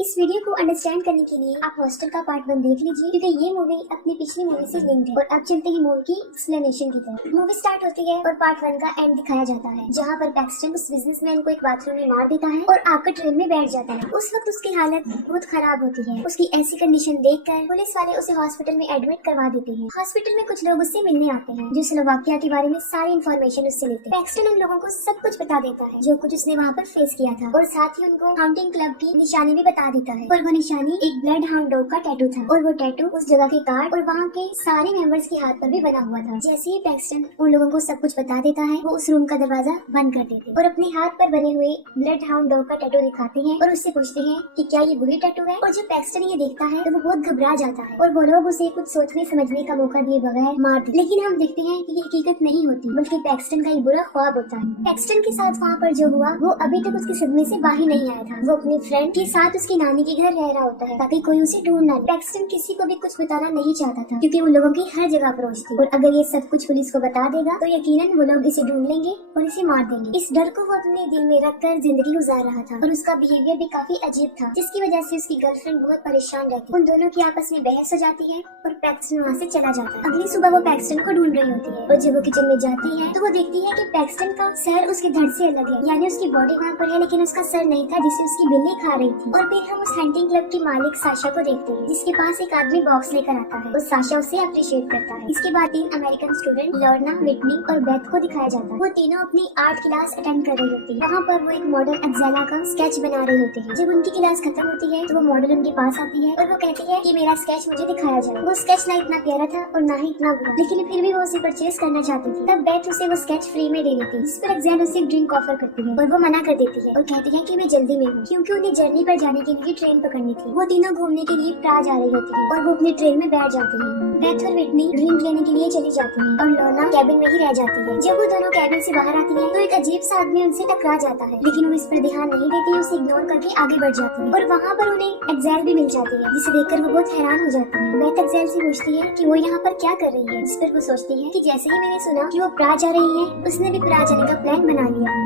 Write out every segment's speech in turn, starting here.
इस वीडियो को अंडरस्टैंड करने के लिए आप हॉस्टल का पार्ट 1 देख लीजिए, क्योंकि ये मूवी अपनी पिछली मूवी से लिंक्ड है। और अब चलते हैं मूवी की एक्सप्लेनेशन की तरफ। मूवी स्टार्ट होती है और पार्ट 1 का एंड दिखाया जाता है, जहाँ पर पैक्सटन उस बिजनेसमैन को एक बाथरूम में मार देता है और आकर ट्रेन में बैठ जाता है। उस वक्त उसकी हालत बहुत खराब होती है। उसकी ऐसी कंडीशन देखकर पुलिस वाले उसे हॉस्पिटल में एडमिट करवा देते हैं। हॉस्पिटल में कुछ लोग उससे मिलने आते हैं, जो स्लोवाकिया के बारे में सारी इन्फॉर्मेशन उससे लेते हैं। पैक्सटन उन लोगों को सब कुछ बता देता है, जो कुछ उसने वहाँ पर फेस किया था, और साथ ही उनको हाउंटिंग क्लब की निशानी भी बता देता है। और वो निशानी एक ब्लड हाउंड डॉग का टैटू था, और वो टैटू उस जगह के कार्ड और वहाँ के सारे मेंबर्स के हाथ पर भी बना हुआ था। जैसे ही पैक्सटन उन लोगों को सब कुछ बता देता है, वो उस रूम का दरवाजा बंद कर देते और अपने हाथ पर बने हुए ब्लड हाउंड डॉग का टैटू दिखाते हैं और उससे पूछते हैं कि क्या ये वही टैटू है। और जब पैक्सटन ये देखता है तो वो बहुत घबरा जाता है और वो लोग उसे कुछ सोचने समझने का मौका दिए बगैर मार देते। लेकिन हम देखते हैं कि ये हकीकत नहीं होती, बल्कि पैक्सटन का एक बुरा ख्वाब होता है। पैक्सटन के साथ वहाँ पर जो हुआ वो अभी तक उसके सदमे से बाहर नहीं आया था। वो अपनी फ्रेंड के साथ उसकी नानी के घर रह रहा होता है, ताकि कोई उसे ढूंढ ना ले। पैक्सटन किसी को भी कुछ बताना नहीं चाहता था, क्योंकि उन लोगों की हर जगह अप्रोच थी, और अगर ये सब कुछ पुलिस को बता देगा तो यकीनन वो लोग इसे ढूंढ लेंगे और इसे मार देंगे। इस डर को वो अपने दिल में रखकर जिंदगी गुजार रहा था, और उसका बिहेवियर भी काफी अजीब था, जिसकी वजह से उसकी गर्लफ्रेंड बहुत परेशान रहती। उन दोनों की आपस में बहस हो जाती है और पैक्सटन वहाँ से चला जाता है। अगली सुबह वो पैक्सटन को ढूंढ रही होती है, और जब वो किचन में जाती है तो वो देखती है कि पैक्सटन का सर उसके धड़ से अलग है, यानी उसकी बॉडी वहाँ पर है लेकिन उसका सर नहीं था, जिसे उसकी बिल्ली खा रही थी। और फिर हम उस हंटिंग क्लब की मालिक साशा को देखते हैं, जिसके पास एक आदमी बॉक्स लेकर आता है और साशा उसे अप्रिशिएट करता है। इसके बाद 3 अमेरिकन स्टूडेंट लॉर्ना, विटनी और बेथ को दिखाया जाता है। वो तीनों अपनी आर्ट क्लास अटेंड कर रही होती है। वहाँ पर वो एक मॉडल एक्जेला का स्केच बना रही होती है। जब उनकी क्लास खत्म होती है तो वो मॉडल उनके पास आती है और वो कहती है कि मेरा स्केच मुझे दिखाया जाए। वो स्केच ना इतना प्यारा था और ना ही इतना बुरा, लेकिन फिर भी वो उसे परचेज करना चाहती थी। तब बेथ उसे वो स्केच फ्री में दे देती है, जिस पर एक्जेल उसे ड्रिंक ऑफर करती है, और वो मना कर देती है और कहती है कि मैं जल्दी में हूँ, क्योंकि उन्हें जर्नी पर जाने के लिए ट्रेन पकड़नी थी। वो तीनों घूमने के लिए प्राग जा रही होती है और वो अपनी ट्रेन में बैठ जाती है। बेथ और विटनी ड्रिंक लेने के लिए चली जाती है और लॉर्ना कैबिन में ही रह जाती है। जब वो दोनों कैबिन से बाहर आती है तो एक अजीब सा आदमी उनसे टकरा जाता है, लेकिन वो इस पर ध्यान नहीं देती, उसे इग्नोर करके आगे बढ़ जाती है। और वहाँ पर उन्हें एक्जेल भी मिल जाती है, जिसे देखकर वो बहुत हैरान हो जाती है। बेथ एक्जेल से पूछती है कि वो यहाँ पर क्या कर रही है, जिस पर वो सोचती है कि जैसे ही मैंने सुना कि वो प्राग जा रही है, उसने भी प्राग जाने का प्लान बना लिया।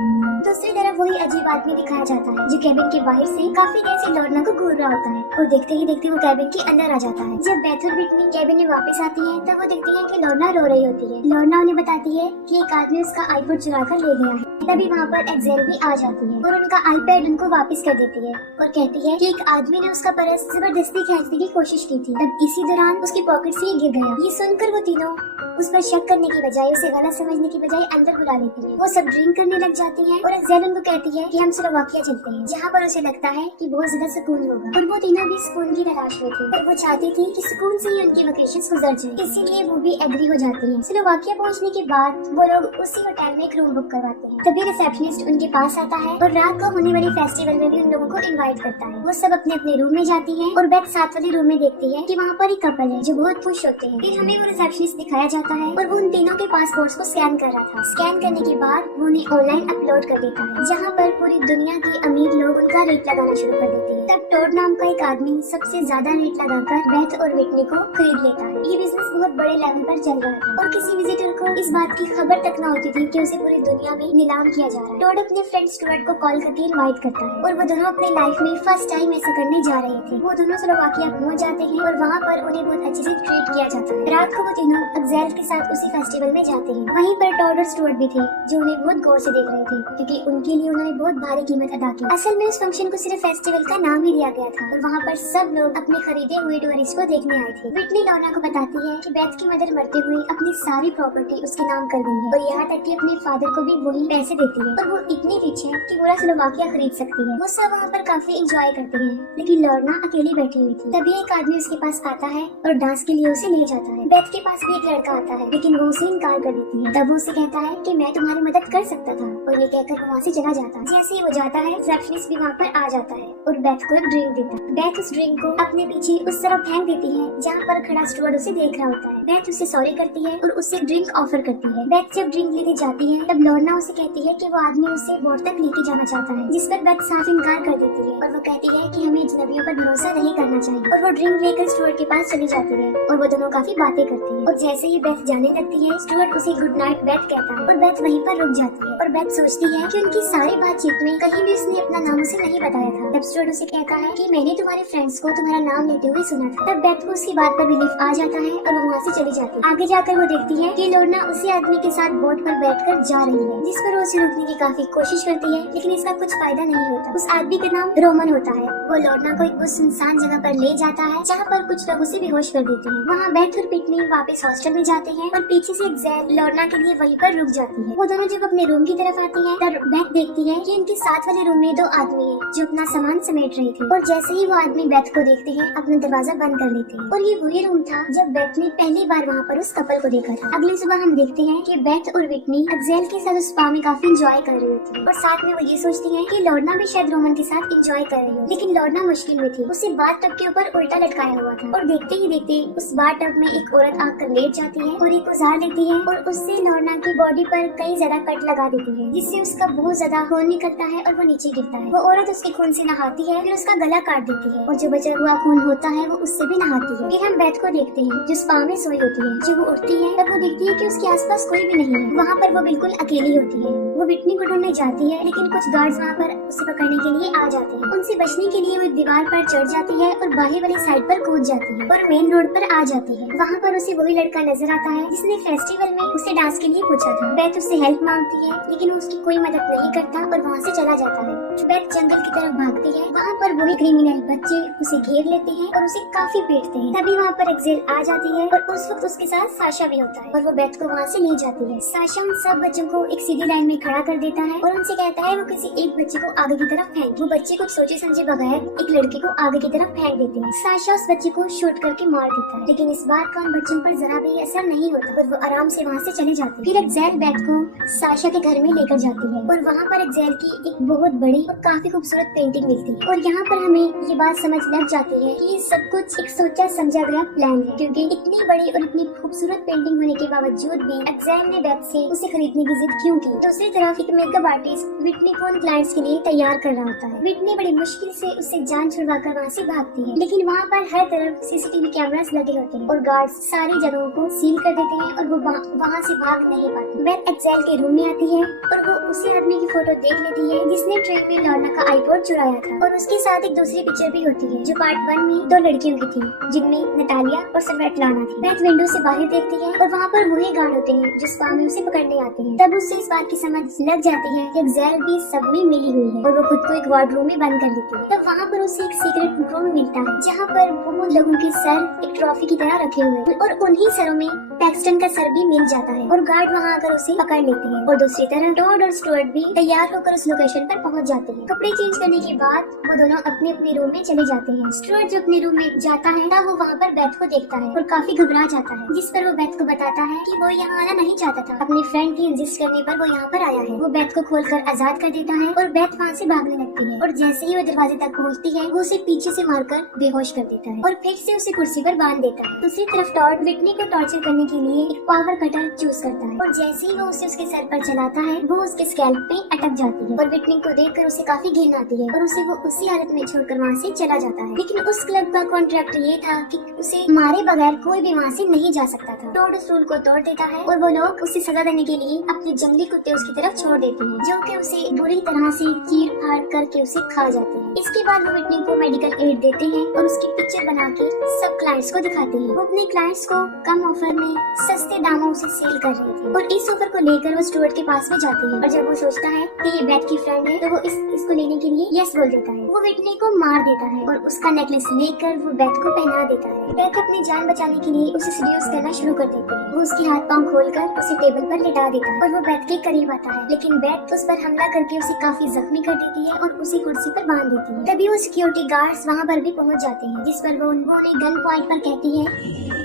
दूसरी तरफ वही अजीब आदमी दिखाया जाता है, जो कैबिन के बाहर से काफी देर से लॉर्ना को घूर रहा होता है, और देखते ही देखते वो कैबिन के अंदर आ जाता है। जब बेथ और विटनी कैबिन में वापस आती है तब वो देखती है कि लॉर्ना रो रही होती है। लॉर्ना उन्हें बताती है कि एक आदमी उसका आईपैड चुरा कर ले गया है। तभी वहाँ पर एक्जेल भी आ जाती है और उनका आईपैड उनको वापस कर देती है और कहती है कि एक आदमी ने उसका पर्स जबरदस्ती खींचने की कोशिश की थी। तब इसी दौरान उसकी पॉकेट से ये गिर गया। ये सुनकर वो तीनों उस पर शक करने की बजाय, उसे गलत समझने की बजाय अंदर बुला लेती है। वो सब ड्रिंक करने लग जाती है और एक्जेल उनको कहती है कि हम स्लोवाकिया चलते हैं, जहाँ पर उसे लगता है कि बहुत ज्यादा सुकून होगा। और वो तीनों भी सुकून की तलाश में थी और वो चाहती थी कि सुकून से ही उनकी वेकेशंस गुजर जाए, इसीलिए वो भी एग्री हो जाती है। स्लोवाकिया पहुँचने के बाद वो लोग उसी होटल में एक रूम बुक करवाते हैं। तभी रिसेप्शनिस्ट उनके पास आता है और रात को होने वाली फेस्टिवल में भी उन लोगों को इनवाइट करता है। वो सब अपने अपने रूम में जाती है और बेथ साथ वाले रूम में देखती है कि वहाँ पर एक कपल है जो बहुत खुश होते हैं। फिर हमें वो रिसेप्शनिस्ट दिखाया जाता है और वो उन तीनों के पासपोर्ट्स को स्कैन कर रहा था। स्कैन करने के बाद वो उन्हें ऑनलाइन अपलोड कर देता है, जहाँ पर पूरी दुनिया के अमीर लोग उनका रेट लगाना शुरू कर देते हैं। तब टॉड नाम का एक आदमी सबसे ज्यादा रेट लगाकर बेथ और विटनी को खरीद लेता है। ये बिजनेस बहुत बड़े लेवल पर चल रहा था और किसी विजिटर को इस बात की खबर तक न होती थी कि उसे पूरी दुनिया में नीलाम किया जा रहा है। टॉड अपने फ्रेंड स्टुअर्ट को कॉल करके इनवाइट करता है और वो दोनों अपने लाइफ में फर्स्ट टाइम ऐसा करने जा रहे थे। वो दोनों स्लोवाकिया पहुँच जाते हैं और वहाँ पर उन्हें बहुत अच्छे से ट्रीट किया जाता है। रात को वो तीनों एक्जेल के साथ उसी फेस्टिवल में जाते हैं। वहीं पर टॉड और स्टुअर्ट भी थे, जो उन्हें बहुत गौर से देख रहे थे, क्योंकि उनके लिए उन्होंने बहुत भारी कीमत अदा की। असल में उस फंक्शन को सिर्फ फेस्टिवल का नाम ही दिया गया था और वहाँ पर सब लोग अपने खरीदे हुए टूरिस्ट को देखने आए थे। विटनी लॉर्ना को बताती है कि बेथ की मदर मरते हुए अपनी सारी प्रॉपर्टी उसके नाम कर देंगी और यहाँ तक कि अपने फादर को भी वही पैसे देती है, और वो इतनी रिच है कि पूरा स्लोवाकिया खरीद सकती है। वो सब वहाँ पर काफी एंजॉय करते हैं, लेकिन लॉर्ना अकेली बैठी हुई थी। तभी एक आदमी उसके पास आता है और डांस के लिए उसे ले जाता है। बेथ के पास भी एक लड़का आता है, लेकिन वो उसे इनकार कर देती है। तब वो उसे कहता है कि मैं तुम्हारी मदद कर सकता था, और ये कहकर वो वहाँ से चला जाता है। जैसे ही वो जाता है रिसेप्शनिस्ट भी वहाँ पर आ जाता है और बेथ को एक ड्रिंक देता है। बेथ उस ड्रिंक को अपने पीछे उस तरफ फेंक देती है जहाँ पर खड़ा स्टुअर्ट उसे देख रहा होता है। बेथ उसे सॉरी करती है और उसे ड्रिंक ऑफर करती है। बेथ जब ड्रिंक लेने जाती है तब लॉर्ना उसे कहती है कि वो आदमी उसे बोट तक लेके जाना चाहता है, जिस पर बेथ साफ इनकार कर देती है और वो कहती है कि हमें अजनबियों पर भरोसा नहीं करना चाहिए। और वो ड्रिंक लेकर स्टुअर्ट के पास चली जाती है और वो दोनों काफी बातें करती है। और जैसे ही बेथ जाने लगती है स्टुअर्ट उसे गुड नाइट बेथ कहता है और बेथ वहीं पर रुक जाती है। और बेथ सोचती है कि उनकी सारी बातचीत में कहीं भी उसने अपना नाम उसे नहीं बताया था। तब स्टुअर्ट उसे कहता है कि मैंने तुम्हारे फ्रेंड्स को तुम्हारा नाम लेते हुए सुना था। तब बेथ को उसकी बात पर बिलीफ आ जाता है और वो वहाँ से चली जाती है। आगे जाकर वो देखती है कि लोर्ना उसी आदमी के साथ बोट पर बैठकर जा रही है, जिस पर वो उसे रोकने की काफी कोशिश करती है, लेकिन इसका कुछ फायदा नहीं होता। उस आदमी का नाम रोमन होता है। वो लोर्ना को एक सुनसान जगह पर ले जाता है जहाँ पर कुछ लोग उसे बेहोश कर देते हैं। वहाँ बेथ और पिटनी वापस हॉस्टल में जाते हैं और पीछे से एक्सेल लोर्ना के लिए वहीं पर रुक जाती है। वो दोनों जब अपने रूम की तरफ आती है तब बेथ देखती है कि उनके साथ वाले रूम में दो आदमी हैं जो अपना सामान समेट रहे थे, और जैसे ही वो आदमी बेथ को देखते हैं अपना दरवाजा बंद कर लेते हैं। और ये वही रूम था जब बेथ ने पहली बार वहाँ पर उस कपल को देखा था। अगली सुबह हम देखते हैं कि बेथ और विटनी एक्सेल के साथ उस स्पा में काफी एंजॉय कर रही होती है, और साथ में वो ये सोचती है कि लोर्ना भी शायद रोमन के साथ एंजॉय कर रही हो। लेकिन लोर्ना मुश्किल में थी, उसे बाथ टब के ऊपर उल्टा लटकाया हुआ था, और देखते ही देखते उस बाथ टब में एक औरत आकर लेट जाती है और एक गुजार लेती है, और उससे लोर्ना की बॉडी पर कई ज्यादा कट लगा देती है, जिससे उसका बहुत ज्यादा खून निकलता है और वो नीचे गिरता है। वो औरत उसके खून से नहाती है, फिर उसका गला काट देती है, और जो बचा हुआ खून होता है वो उससे भी नहाती है। फिर हम बेथ को देखते हैं जो स्पा में सोई होती है। जब वो उठती है तब वो देखती है कि उसके आसपास कोई भी नहीं है। वहाँ पर वो बिल्कुल अकेली होती है। वो विटनी को ढूंढने जाती है, लेकिन कुछ गार्ड्स वहाँ पर उसे पकड़ने के लिए आ जाते हैं। उनसे बचने के लिए वो एक दीवार पर चढ़ जाती है और बाहर वाली साइड पर कूद जाती है और मेन रोड पर आ जाती है। वहाँ पर उसे वही लड़का नजर आता है जिसने फेस्टिवल में उसे डांस के लिए पूछा था। बेथ उससे हेल्प मांगती है, लेकिन वो उसकी कोई मदद नहीं करता और वहाँ से चला जाता है। बेथ जंगल की तरफ भागती है। वहाँ पर वही क्रिमिनल बच्चे उसे घेर लेते हैं और उसे काफी पीटते हैं। तभी वहाँ पर एक्सेल आ जाती है और उस वक्त उसके साथ साशा भी होता है, और वो बेथ को वहाँ से ले जाती है। साशा उन सब बच्चों को एक सीधी लाइन में खड़ा कर देता है और उनसे कहता है वो किसी एक बच्चे को आगे की तरफ फेंक। वो बच्चे कुछ सोचे समझे बगैर एक लड़के को आगे की तरफ फेंक देते हैं। साशा उस बच्चे को शूट करके मार देता है, लेकिन इस बार का उन बच्चों पर जरा भी असर नहीं होता और वो आराम से वहाँ से चले जाते हैं। फिर एक्सेल बेथ को साशा के घर में लेकर जाती है और वहाँ पर एक्सेल की एक बहुत बड़ी और काफी खूबसूरत पेंटिंग मिलती है, और यहाँ पर हमें ये बात समझ लग जाती है कि ये सब कुछ एक सोचा समझा गया प्लान है, क्योंकि इतनी बड़ी और इतनी खूबसूरत पेंटिंग होने के बावजूद भी एक्सेल ने बेथ से उसे खरीदने की जिद क्यों की। दूसरी तरफ एक मेकअप आर्टिस्ट विटनी को उन क्लाइंट्स के लिए तैयार कर रहा होता है। विटनी बड़ी मुश्किल से उससे जान छुड़वाकर वहाँ से भागती है, लेकिन वहाँ पर हर तरफ सीसीटीवी कैमरास लगे होते हैं और गार्ड्स सारी जगहों को सील कर देते हैं और वो वहाँ से भाग नहीं पाती। बेथ एक्सेल के रूम में आती है और वो उसी आदमी की फोटो देख लेती है जिसने ट्रेन में लोर्ना का आईपॉड चुराया था, और उसके साथ एक दूसरी पिक्चर भी होती है जो पार्ट 1 में दो लड़कियों की थी, जिनमें नटालिया और स्वेटलाना थी। बेथ विंडो से बाहर देखती है और वहाँ पर वही गार्ड होते हैं जो स्पा में उसे पकड़ने आते हैं। तब उससे इस बात की समझ लग जाती है कि एक्सेल भी सब में मिली हुई है, और वो खुद को एक वार्डरूम में बंद कर लेती है। तब वहाँ पर उसे एक सीक्रेट रूम मिलता है जहाँ पर बहुत लोगों के सर एक ट्रॉफी की तरह रखे हुए हैं, और उन्हीं सरों में पैक्सटन का सर भी मिल जाता है, और गार्ड वहाँ आकर उसे पकड़ लेते हैं। और दूसरी तरफ टॉड और स्टुअर्ट भी तैयार होकर उस लोकेशन पर पहुँच जाते हैं। कपड़े चेंज करने के बाद वो दोनों अपने अपने रूम में चले जाते हैं। स्टुअर्ट जो अपने रूम में जाता है तब वो वहाँ पर बेथ को देखता है और काफी घबरा जाता है, जिस पर वो बेथ को बताता है कि वो यहाँ आना नहीं चाहता था। अपने फ्रेंड की इंसिस्ट करने पर वो यहाँ पर आया है। वो बेथ को खोलकर आजाद कर देता है और बेथ वहाँ से भागने लगती है, और जैसे ही वो दरवाजे तक पहुँचती है वो उसे पीछे से मारकर बेहोश कर देता है और फिर से उसे कुर्सी पर बांध देता है। दूसरी तरफ टॉड विटनी को टॉर्चर करने के लिए एक पावर कटर चूज करता है, और जैसे ही वो उसे उसके सर पर चलाता है वो उसके स्कैल्प पे अटक जाती है, और विटनी को देखकर उसे काफी घिन आती है और उसे वो उसी हालत में छोड़कर वहाँ से चला जाता है। लेकिन उस क्लब का कॉन्ट्रैक्ट ये था कि उसे मारे बगैर कोई भी वहाँ से नहीं जा सकता था। टॉड उस रूल को तोड़ देता है और वो लोग उसे सजा देने के लिए अपने जंगली कुत्ते उसकी तरफ छोड़ देते हैं, जो कि उसे बुरी तरह से चीर फाड़ करके उसे खा जाते हैं। इसके बाद वो विटनी को मेडिकल एड देते हैं और उसकी पिक्चर बना के सब क्लाइंट्स को दिखाते हैं। वो अपने क्लाइंट्स को कम ऑफर में सस्ते दामों से सेल कर रहे थे, और इस ऑफर को लेकर वो स्टुअर्ट के पास में जाते हैं, और जब वो सोचता है कि ये बेथ की फ्रेंड है तो वो इसको लेने के लिए यस बोल देता है। वो विटनी को मार देता है और उसका नेकलेस लेकर वो बेथ को पहना देता है। बेथ अपनी जान बचाने के लिए उसे सीरियस करना शुरू कर देती है। वो उसके हाथ पांव खोलकर उसे टेबल पर लिटा देता है और वो बेथ के करीब आता है, लेकिन बेथ उस पर हमला करके उसे काफी जख्मी कर देती है और उसे कुर्सी पर बांध देती है। तभी वो सिक्योरिटी गार्ड्स वहाँ पर भी पहुँच जाते हैं, जिस पर वो उन्हें गन पॉइंट पर कहती है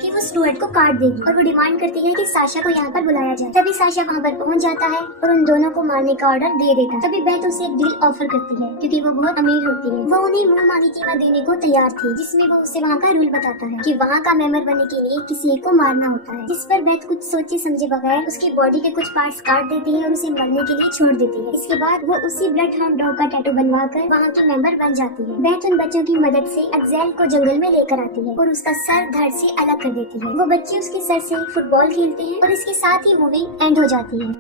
कि वो स्टुअर्ट को काट देगी, और वो डिमांड करती है कि साशा को यहाँ पर बुलाया जाए। तभी साशा वहाँ पर पहुँच जाता है और उन दोनों को मारने का ऑर्डर दे देता है। तभी बेथ उसे एक डील ऑफर करती है, क्योंकि वो बहुत अमीर होती है। वो उन्हें मुँह मांगी कीमत देने को तैयार थी, जिसमें वो उसे वहाँ का रूल बताता है कि वहाँ का मेंबर बनने के लिए किसी एक को मारना होता है, जिस पर बेथ कुछ सोचे समझे बगैर उसकी बॉडी के कुछ पार्ट्स काट देती है और उसे मरने के लिए छोड़ देती है। इसके बाद वो उसी ब्लड हाउंड डॉग का टैटू बनवा कर वहाँ की मेंबर बन जाती है। बेथ उन बच्चों की मदद से एक्सेल को जंगल में लेकर आती है और उसका सर धड़ से अलग कर देती है। वो बच्चे उसके सर से फुटबॉल खेलते हैं और इसके साथ ही मूवी एंड हो जाती है।